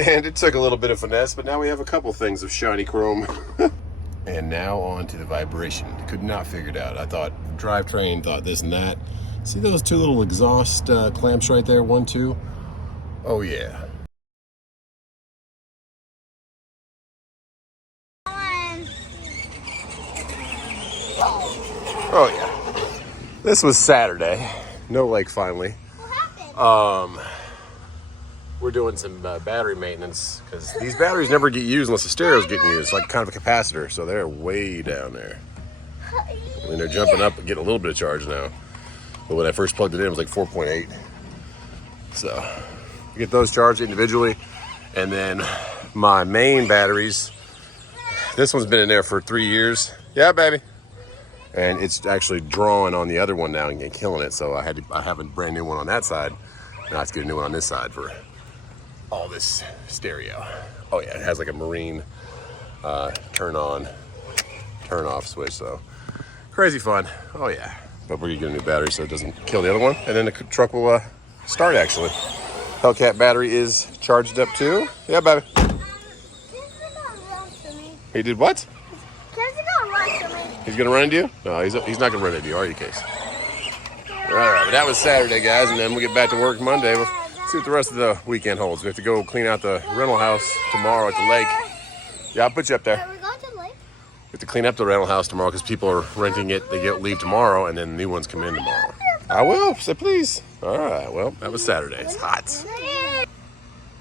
And it took a little bit of finesse, but now we have a couple things of shiny chrome. And now on to the vibration. Could not figure it out. I thought drivetrain, thought this and that. See those two little exhaust clamps right there? 1, 2. Oh yeah. Oh yeah. This was Saturday. No lake finally. What happened? We're doing some battery maintenance because these batteries never get used unless the stereo's getting used, like kind of a capacitor. So they're way down there. And they're jumping up and getting a little bit of charge now. But when I first plugged it in, it was like 4.8. So we get those charged individually. And then my main batteries, this one's been in there for 3 years. Yeah, baby. And it's actually drawing on the other one now and killing it. So I have a brand new one on that side. Now I have to get a new one on this side for all this stereo. Oh yeah, it has like a marine turn on, turn off switch. So crazy fun. Oh yeah. But we're gonna get a new battery so it doesn't kill the other one. And then the truck will start actually. Hellcat battery is charged up too. Yeah, baby. He did what? He's gonna run into you? No, he's not gonna run into you, are you, Case? All right, but that was Saturday, guys, and then we'll get back to work Monday. We'll see what the rest of the weekend holds. We have to go clean out the rental house tomorrow at the lake. Yeah, I'll put you up there. Are we going to the lake? We have to clean up the rental house tomorrow because people are renting it. They leave tomorrow, and then the new ones come in tomorrow. I will, say please. All right, well, that was Saturday. It's hot.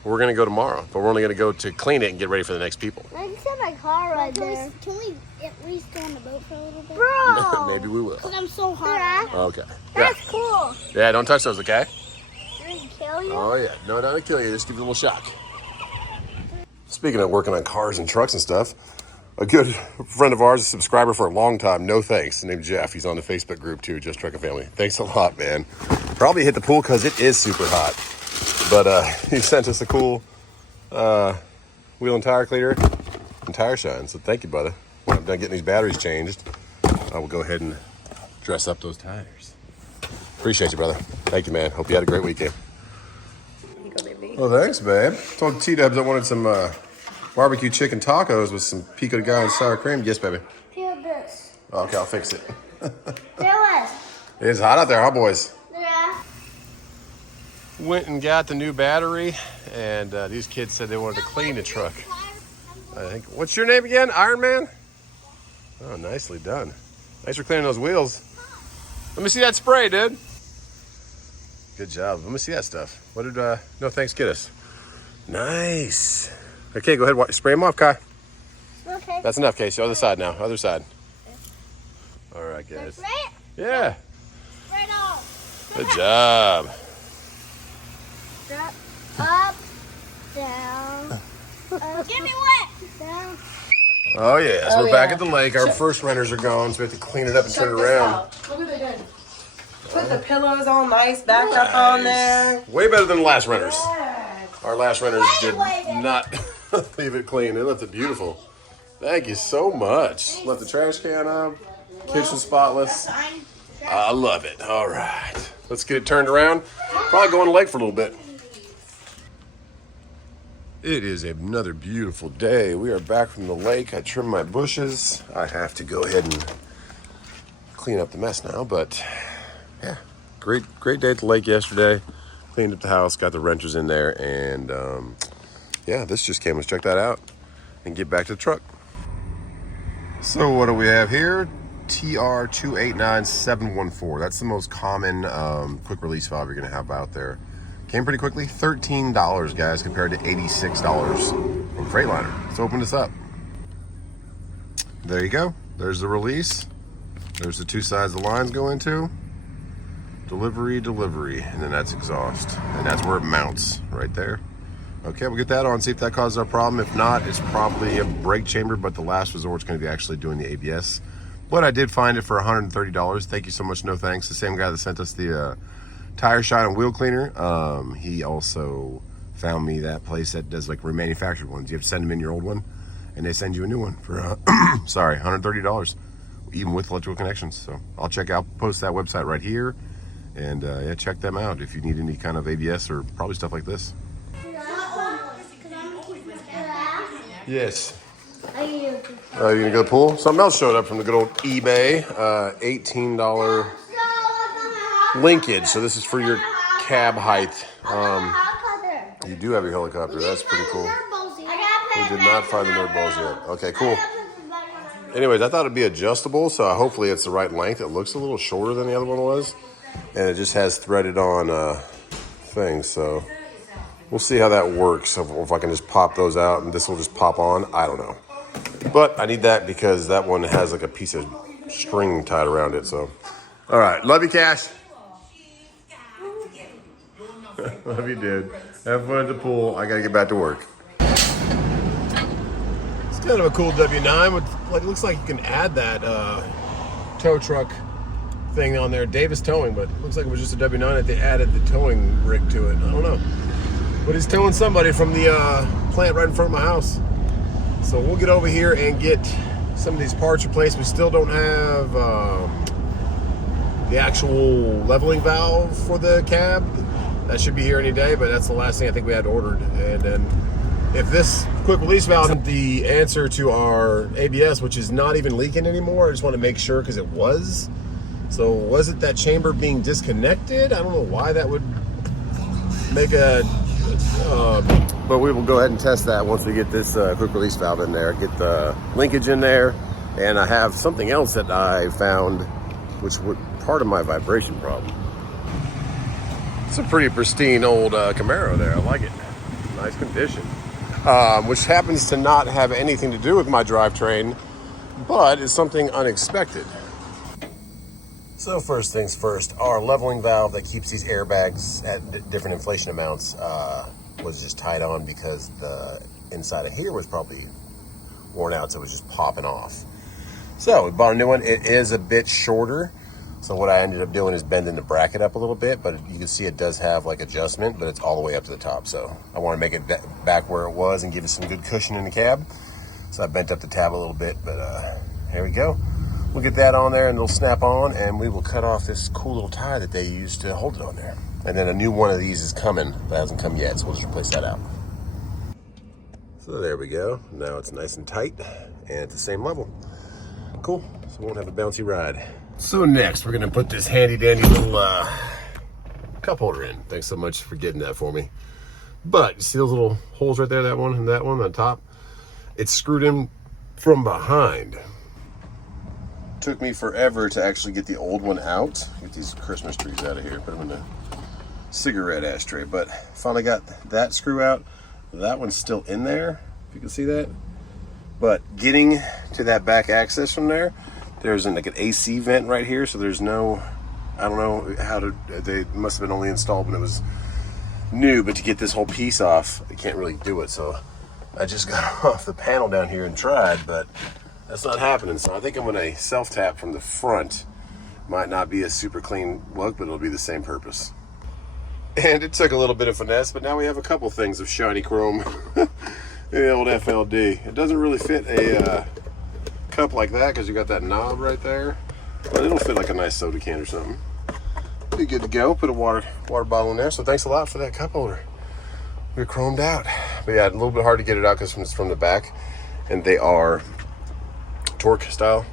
We're gonna go tomorrow, but we're only gonna go to clean it and get ready for the next people. I just have my car right there. Can we at least go on the boat for a little bit? Bro! Maybe we will. Because I'm so hot. Okay. That's cool. Yeah, don't touch those, okay? Did it kill you? Oh yeah, no, not to kill you, just give you a little shock. Speaking of working on cars and trucks and stuff, a good friend of ours, a subscriber for a long time, no thanks, named Jeff. He's on the Facebook group too, Just Truckin' Family. Thanks a lot, man. Probably hit the pool because it is super hot. But he sent us a cool wheel and tire cleaner and tire shine. So thank you, brother. When I'm done getting these batteries changed, I will go ahead and dress up those tires. Appreciate you, brother. Thank you, man. Hope you had a great weekend. Here you go, baby. Well, thanks, babe. Told T-Dubs I wanted some barbecue chicken tacos with some pico de gallo and sour cream. Yes, baby. Feel this. Okay, I'll fix it. Jealous. It is hot out there, huh, boys? Yeah. Went and got the new battery, and these kids said they wanted to clean the truck. I think. What's your name again? Iron Man? Oh, nicely done. Thanks for cleaning those wheels. Let me see that spray, dude. Good job. Let me see that stuff. What did No Thanks get us? Nice. Okay, go ahead. Spray them off, Kai. Okay. That's enough, Casey. Other side now. Other side. All right, guys. Spray it? Yeah. Spray it off. Good job. Up, down. Get me wet. Down. Oh, yeah. So we're back at the lake. Our first renters are gone, so we have to clean it up and turn it around. Look what they did. Put the pillows on nice, back up on there. Way better than the last renters. Yes. Our last renters did not leave it clean. They left it beautiful. Thank you so much. Left the trash can up, kitchen spotless. I love it. All right. Let's get it turned around. Probably go on the lake for a little bit. It is another beautiful day. We are back from the lake. I trimmed my bushes. I have to go ahead and clean up the mess now, but yeah, great day at the lake yesterday. Cleaned up the house, got the renters in there, and yeah, this just came. Let's check that out and get back to the truck. So what do we have here? TR289714. That's the most common quick release valve you're gonna have out there. Came pretty quickly, $13, guys, compared to $86 from Freightliner. Let's open this up. There you go. There's the release. There's the two sides the lines go into. Delivery, and then that's exhaust. And that's where it mounts, right there. Okay, we'll get that on, see if that causes our problem. If not, it's probably a brake chamber, but the last resort is going to be actually doing the ABS. But I did find it for $130. Thank you so much, no thanks. The same guy that sent us the tire shine and wheel cleaner. He also found me that place that does like remanufactured ones. You have to send them in your old one, and they send you a new one for, sorry, $130, even with electrical connections. So I'll post that website right here, and yeah, check them out if you need any kind of ABS or probably stuff like this. Yes. I need to Oh, you gonna go to the pool? Something else showed up from the good old eBay. $18 linkage. So this is for your cab height. You do have your helicopter. That's pretty cool. We did not find the nerd balls yet. Okay, cool. Anyways, I thought it'd be adjustable, so hopefully it's the right length. It looks a little shorter than the other one was, and it just has threaded on things. So we'll see how that works. If I can just pop those out and this will just pop on. I don't know, but I need that because that one has like a piece of string tied around it. So, all right, love you, Cash. Love you, dude. Have fun at the pool. I gotta get back to work. It's kind of a cool W9 with, like, it looks like you can add that tow truck thing on there, Davis Towing, but it looks like it was just a W9 that they added the towing rig to it. I don't know, but he's towing somebody from the plant right in front of my house. So we'll get over here and get some of these parts replaced. We still don't have the actual leveling valve for the cab. That should be here any day, but that's the last thing I think we had ordered. And then if this quick release valve isn't the answer to our ABS, which is not even leaking anymore, I just want to make sure because it was. So was it that chamber being disconnected? I don't know why that would make a, but we will go ahead and test that once we get this quick release valve in there, get the linkage in there. And I have something else that I found, which was part of my vibration problem. It's a pretty pristine old Camaro there. I like it. Nice condition. Which happens to not have anything to do with my drivetrain, but is something unexpected. So first things first, our leveling valve that keeps these airbags at different inflation amounts was just tied on because the inside of here was probably worn out, so it was just popping off. So we bought a new one. It is a bit shorter. So what I ended up doing is bending the bracket up a little bit, but you can see it does have like adjustment, but it's all the way up to the top. So I want to make it back where it was and give it some good cushion in the cab. So I bent up the tab a little bit, but here we go. We'll get that on there and it'll snap on, and we will cut off this cool little tie that they used to hold it on there. And then a new one of these is coming, but hasn't come yet, so we'll just replace that out. So there we go. Now it's nice and tight and at the same level. Cool, so we won't have a bouncy ride. So next, we're gonna put this handy dandy little cup holder in. Thanks so much for getting that for me. But you see those little holes right there, that one and that one on top? It's screwed in from behind. Took me forever to actually get the old one out. Get these Christmas trees out of here, put them in the cigarette ashtray. But finally got that screw out. That one's still in there, if you can see that. But getting to that back access from there, there's like an AC vent right here, so there's no, I don't know how to, they must have been only installed when it was new, but to get this whole piece off, I can't really do it. So I just got off the panel down here and tried, but that's not happening. So I think I'm gonna self-tap from the front. Might not be a super clean look, but it'll be the same purpose. And it took a little bit of finesse, but now we have a couple things of shiny chrome. The old FLD. It doesn't really fit a cup like that because you got that knob right there, but it'll fit like a nice soda can or something. Be good to go. Put a water bottle in there. So thanks a lot for that cup holder. We're chromed out, but yeah, a little bit hard to get it out because it's from the back, and they are torque style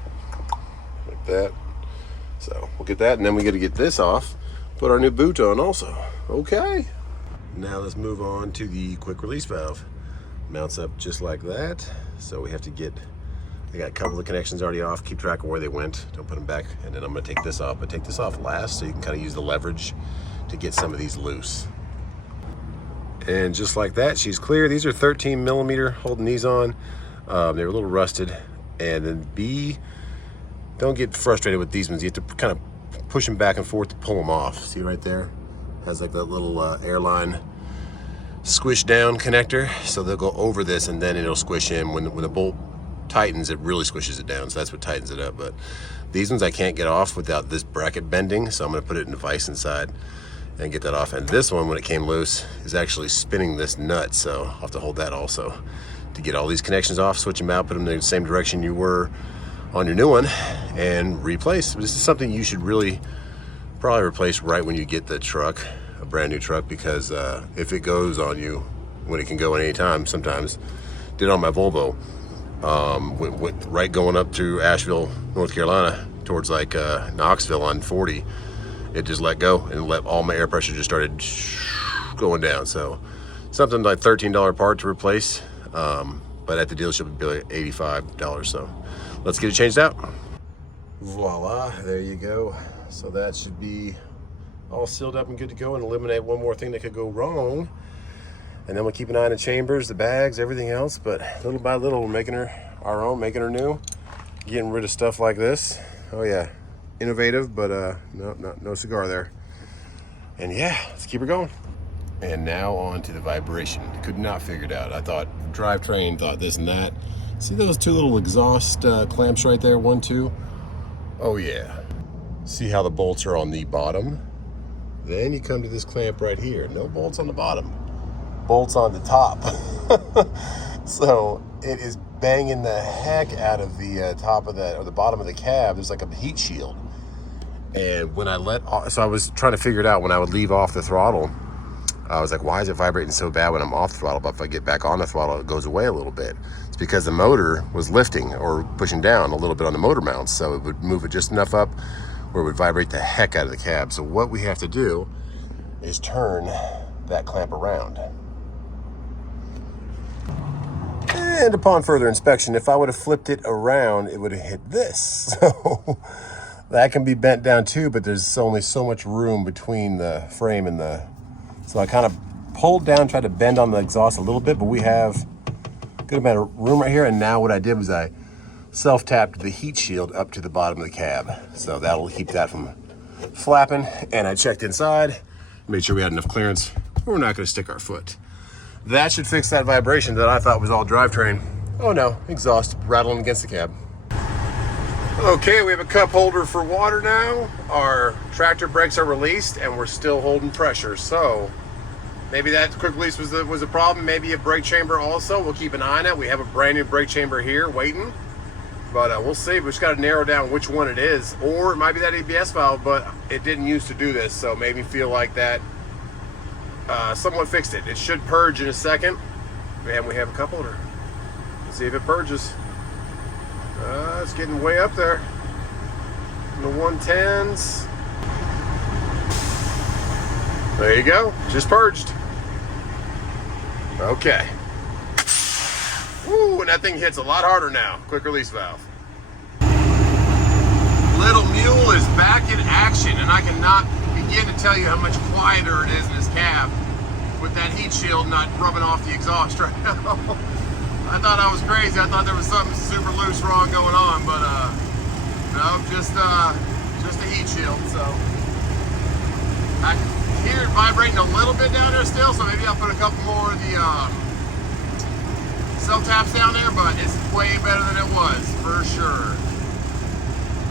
like that. So we'll get that, and then we got to get this off, put our new boot on also. Okay, now let's move on to the quick release valve. Mounts up just like that. So we have to get, I got a couple of connections already off. Keep track of where they went. Don't put them back. And then I'm gonna take this off, but take this off last so you can kind of use the leverage to get some of these loose. And just like that, she's clear. These are 13 millimeter, holding these on. They were a little rusted. And then B, don't get frustrated with these ones. You have to kind of push them back and forth to pull them off. See right there? Has like that little airline squish down connector, so they'll go over this and then it'll squish in. When the bolt tightens, it really squishes it down, so that's what tightens it up. But these ones I can't get off without this bracket bending, so I'm going to put it in a vise inside and get that off. And this one, when it came loose, is actually spinning this nut, so I'll have to hold that also to get all these connections off, switch them out, put them in the same direction you were on your new one, and replace. This is something you should really probably replace right when you get the truck, a brand new truck, because if it goes on you, when it can go at any time sometimes, Did it on my Volvo. Went right going up to Asheville, North Carolina, towards like Knoxville on 40. It just let go and let all my air pressure just started going down. So something like $13 part to replace, but at the dealership it'd be like $85. So let's get it changed out. Voila, there you go. So that should be all sealed up and good to go, and eliminate one more thing that could go wrong. And then we'll keep an eye on the chambers, the bags, everything else. But little by little, we're making her our own, making her new, getting rid of stuff like this. Oh yeah, innovative, but no cigar there. And yeah, let's keep her going. And now on to the vibration. Could not figure it out. I thought drivetrain, thought this and that. See those two little exhaust clamps right there, 1, 2? Oh yeah. See how the bolts are on the bottom? Then you come to this clamp right here. No bolts on the bottom. Bolts on the top. So it is banging the heck out of the top of that, or the bottom of the cab. There's like a heat shield. And when I so I was trying to figure it out when I would leave off the throttle. I was like, why is it vibrating so bad when I'm off the throttle? But if I get back on the throttle, it goes away a little bit. It's because the motor was lifting or pushing down a little bit on the motor mounts. So it would move it just enough up where it would vibrate the heck out of the cab. So what we have to do is turn that clamp around. And upon further inspection, if I would have flipped it around, it would have hit this. So that can be bent down too, but there's only so much room between the frame and the... So I kind of pulled down, tried to bend on the exhaust a little bit, but we have a good amount of room right here. And now what I did was I self-tapped the heat shield up to the bottom of the cab. So that'll keep that from flapping. And I checked inside, made sure we had enough clearance. We're not going to stick our foot. That should fix that vibration that I thought was all drivetrain. Oh no, exhaust rattling against the cab. Okay, we have a cup holder for water now. Our tractor brakes are released and we're still holding pressure. So maybe that quick release was a problem. Maybe a brake chamber also. We'll keep an eye on it. We have a brand new brake chamber here waiting. But we'll see. We just got to narrow down which one it is. Or it might be that ABS valve, but it didn't used to do this. So it made me feel like that someone fixed it. It should purge in a second. And we have a cup holder. Let's see if it purges. It's getting way up there. In the 110s. There you go. Just purged. Okay. Woo, and that thing hits a lot harder now. Quick release valve. Little Mule is back in action, and I cannot begin to tell you how much quieter it is in this cab with that heat shield not rubbing off the exhaust right now. I thought I was crazy. I thought there was something super loose wrong going on, but no, just a heat shield. So I hear it vibrating a little bit down there still, so maybe I'll put a couple more of the self taps down there, but it's way better than it was for sure.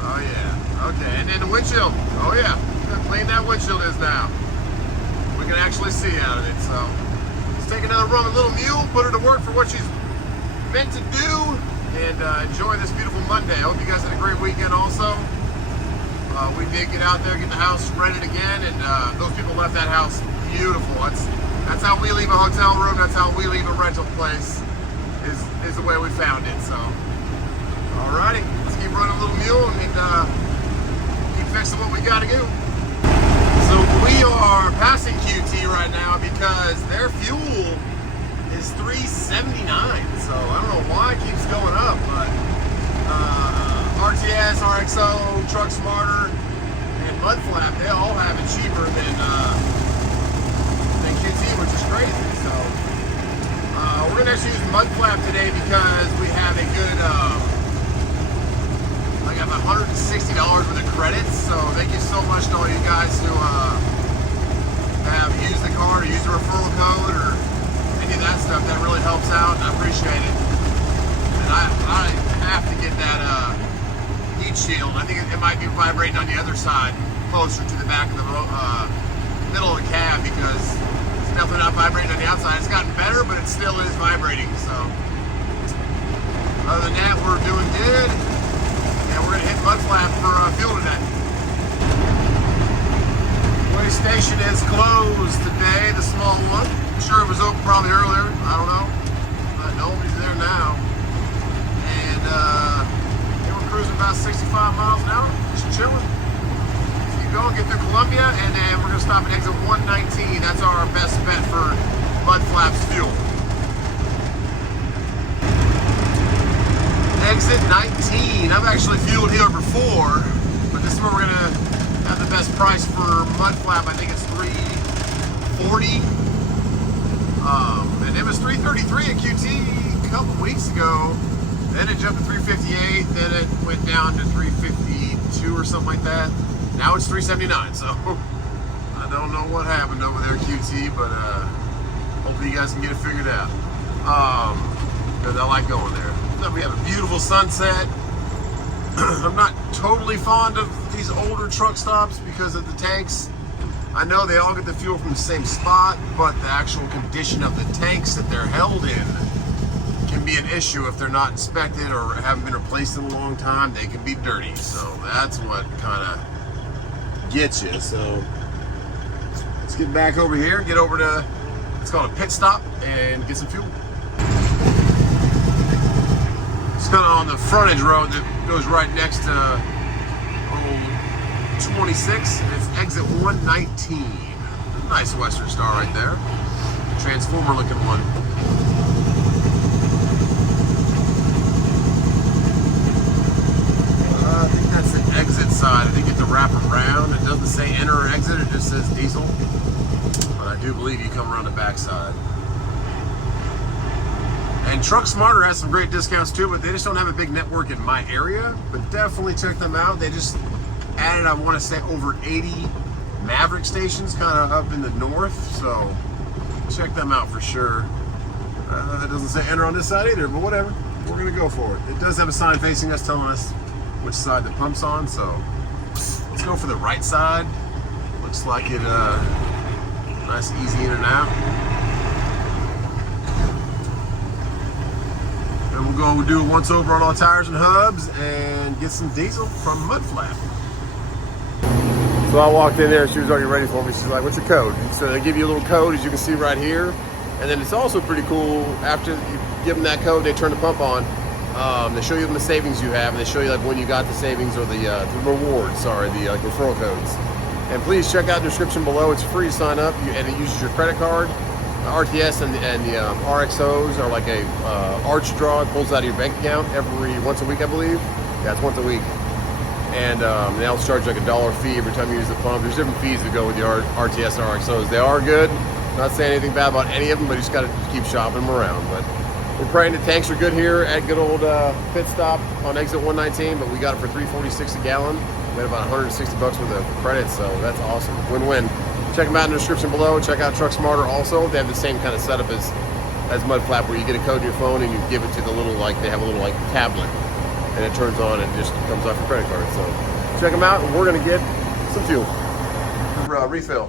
Oh yeah. Okay, and then the windshield. Oh yeah, look how clean that windshield is now. We can actually see out of it. So let's take another run with Little Mule, put her to work for what she's meant to do, and enjoy this beautiful Monday. I hope you guys had a great weekend also. We did get out there, get the house rented again, and those people left that house beautiful. That's how we leave a hotel room, that's how we leave a rental place, is the way we found it. So alrighty, let's keep running Little Mule and keep fixing what we gotta do. So we are passing QT right now because their fuel is $3.79, so I don't know why it keeps going up, but RTS, RXO, Truck Smarter, and Mudflap, they all have it cheaper than QT, which is crazy. So we're gonna actually use Mudflap today because we have a good like I have $160 worth of credits. So thank you so much to all you guys who have used the card or used the referral code or any of that stuff. That really helps out, and I appreciate it. And I have to get that heat shield. I think it might be vibrating on the other side, closer to the back of the middle of the cab, because it's definitely not vibrating on the outside. It's gotten better, but it still is vibrating. So other than that, we're doing good, and we're gonna hit Mudflap for fuel today. Way station is closed today, the small one. I'm sure it was open probably earlier, I don't know. But nobody's there exit 19. I've actually fueled here before, but this is where we're gonna have the best price for Mudflap. I think it's $340. And it was $333 at QT a couple weeks ago. Then it jumped to $358. Then it went down to $352 or something like that. Now it's $379. So I don't know what happened over there, QT, but hopefully you guys can get it figured out. Because I like going there. So we have a beautiful sunset. I'm not totally fond of these older truck stops because of the tanks. I know they all get the fuel from the same spot, but the actual condition of the tanks that they're held in can be an issue if they're not inspected or haven't been replaced in a long time. They can be dirty, so that's what kind of gets you. So let's get back over here, get over to, it's called a pit stop, and get some fuel. It's kind of on the frontage road that goes right next to 26. It's exit 119. Nice Western Star right there. Transformer looking one. I think that's the exit side. I think you have to wrap around. It doesn't say enter or exit, it just says diesel. But I do believe you come around the back side. And Truck Smarter has some great discounts too, but they just don't have a big network in my area. But definitely check them out. They just added, I want to say, over 80 Maverick stations kind of up in the north. So check them out for sure. It doesn't say enter on this side either, but whatever. We're going to go for it. It does have a sign facing us telling us which side the pump's on. So let's go for the right side. Looks like it, nice, easy in and out. And we'll go do a once over on all tires and hubs and get some diesel from Mudflap. So I walked in there, she was already ready for me. She's like, what's the code? So they give you a little code, as you can see right here. And then it's also pretty cool, after you give them that code, they turn the pump on. They show you the savings you have, and they show you like when you got the savings or the rewards, sorry, the referral codes. And please check out the description below. It's free to sign up, and it uses your credit card. RTS and the RXOs are like a arch draw. It pulls out of your bank account once a week, I believe. Yeah, it's once a week. And they also charge like $1 fee every time you use the pump. There's different fees that go with the RTS and RXOs. They are good. Not saying anything bad about any of them, but you just got to keep shopping them around. But we're praying the tanks are good here at good old pit stop on exit 119. But we got it for $3.46 a gallon. We had about $160 worth of credits, so that's awesome. Win-win. Check them out in the description below. Check out Truck Smarter also. They have the same kind of setup as Mudflap, where you get a code in your phone and you give it to the little, they have a little tablet, and it turns on and just comes off your credit card. So check them out, and we're gonna get some fuel. Refill.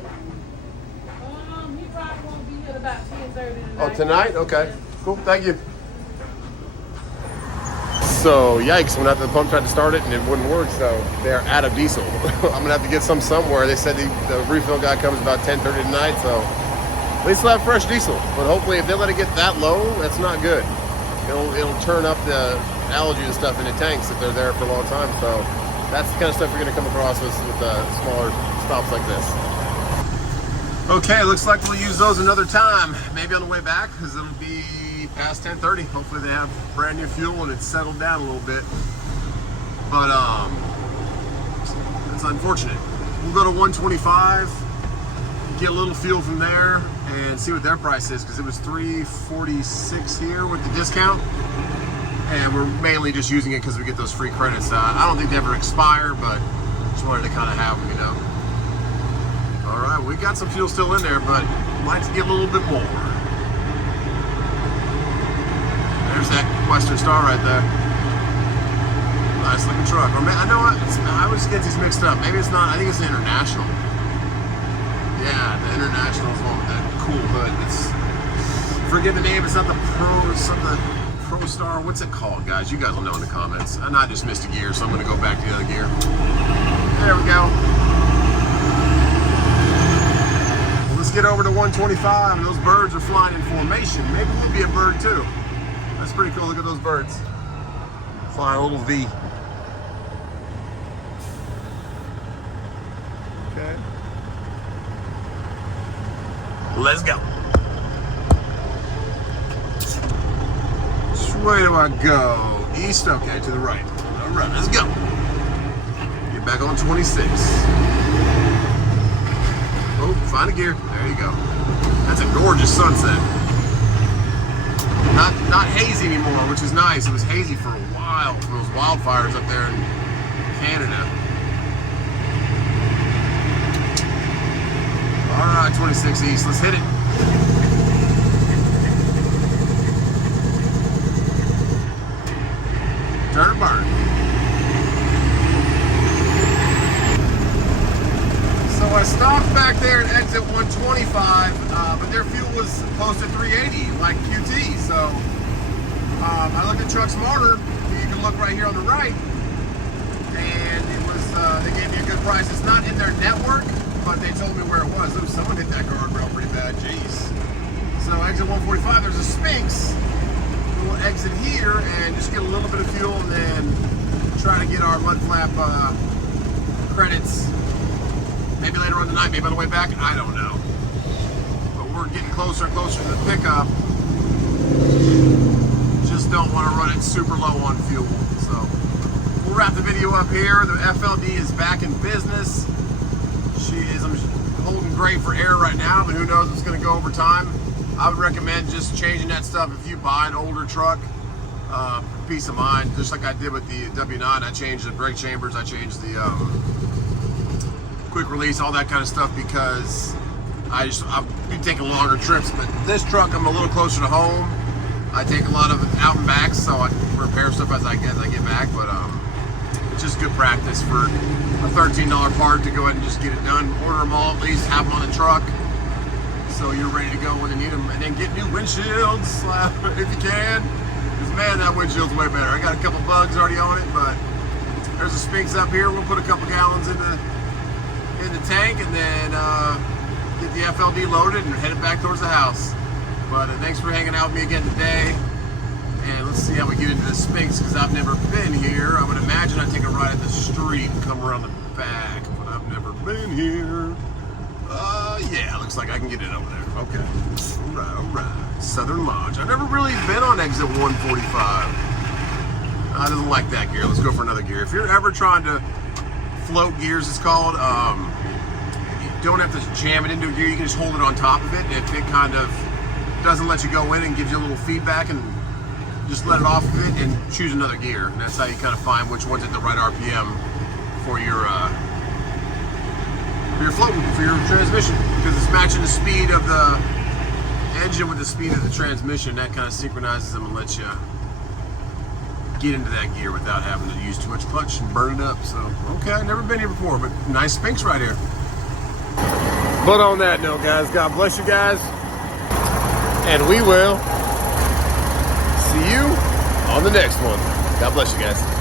He probably won't be here about 10:30 tonight. Oh, tonight? Okay, cool, thank you. So, yikes, went out to the pump, tried to start it, and it wouldn't work, so they're out of diesel. I'm gonna have to get some somewhere. They said the refill guy comes about 10:30 tonight, so at least we'll have fresh diesel. But hopefully, if they let it get that low, that's not good. It'll turn up the allergy and stuff in the tanks if they're there for a long time. So that's the kind of stuff you're gonna come across with smaller stops like this. Okay, looks like we'll use those another time. Maybe on the way back, because it'll be past 10:30. Hopefully they have brand new fuel and it's settled down a little bit. But it's unfortunate. We'll go to 125, get a little fuel from there, and see what their price is, because it was $3.46 here with the discount. And we're mainly just using it because we get those free credits. I don't think they ever expire, but just wanted to kind of have them, you know. All right, we got some fuel still in there, but I'd like to get a little bit more. There's that Western Star right there. Nice looking truck. Or I know what, I always get these mixed up. Maybe it's not, I think it's the International. Yeah, the International is one with that cool hood. Forget the name, it's not the Pro, it's not the Pro Star. What's it called, guys? You guys will know in the comments. I just missed a gear, so I'm gonna go back to the other gear. There we go. Let's get over to 125, and those birds are flying in formation. Maybe we'll be a bird too. That's pretty cool. Look at those birds. Flying a little V. Okay. Let's go. Which way do I go? East, okay, to the right. All right, let's go. Get back on 26. Oh, find a gear. There you go. That's a gorgeous sunset. Not hazy anymore, which is nice. It was hazy for a while for those wildfires up there in Canada. All right, 26 East, let's hit it. Turn and burn. So I stopped back there at exit 125, but their fuel was posted 380, like QT. So I looked at Truck Smarter. You can look right here on the right, and it was they gave me a good price. It's not in their network, but they told me where it was. Ooh, someone hit that guardrail pretty bad. Jeez. So exit 145, there's a Sphinx. We'll exit here and just get a little bit of fuel, and then try to get our Mudflap credits. Maybe later on tonight, maybe on the way back. I don't know. But we're getting closer and closer to the pickup. Just don't want to run it super low on fuel. So we'll wrap the video up here. The FLD is back in business. I'm holding great for air right now, but who knows what's going to go over time. I would recommend just changing that stuff if you buy an older truck. Peace of mind, just like I did with the W9. I changed the brake chambers, I changed the quick release, all that kind of stuff, because I'll be taking longer trips. But this truck, I'm a little closer to home. I take a lot of out and backs, so I repair stuff as I get back. But it's just good practice for a $13 part to go ahead and just get it done. Order them all, at least have them on the truck, so you're ready to go when you need them. And then get new windshields if you can. Because man, that windshield's way better. I got a couple bugs already on it, but there's a Sphinx up here. We'll put a couple gallons in the tank, and then get the FLD loaded and head it back towards the house. But thanks for hanging out with me again today. And let's see how we get into the Sphinx, because I've never been here. I would imagine I'd take a ride at the street and come around the back, but I've never been here. Yeah, looks like I can get it over there. Okay. All right. Southern Lodge. I've never really been on exit 145. I don't like that gear. Let's go for another gear. If you're ever trying to float gears, it's called, you don't have to jam it into a gear. You can just hold it on top of it. If it kind of doesn't let you go in and gives you a little feedback, and just let it off of it and choose another gear. And that's how you kind of find which one's at the right RPM for your floating, for your transmission, because it's matching the speed of the engine with the speed of the transmission. That kind of synchronizes them and lets you get into that gear without having to use too much clutch and burn it up. So, okay, I've never been here before, but nice Sphinx right here. But on that note, guys, God bless you guys, and we will see you on the next one. God bless you guys.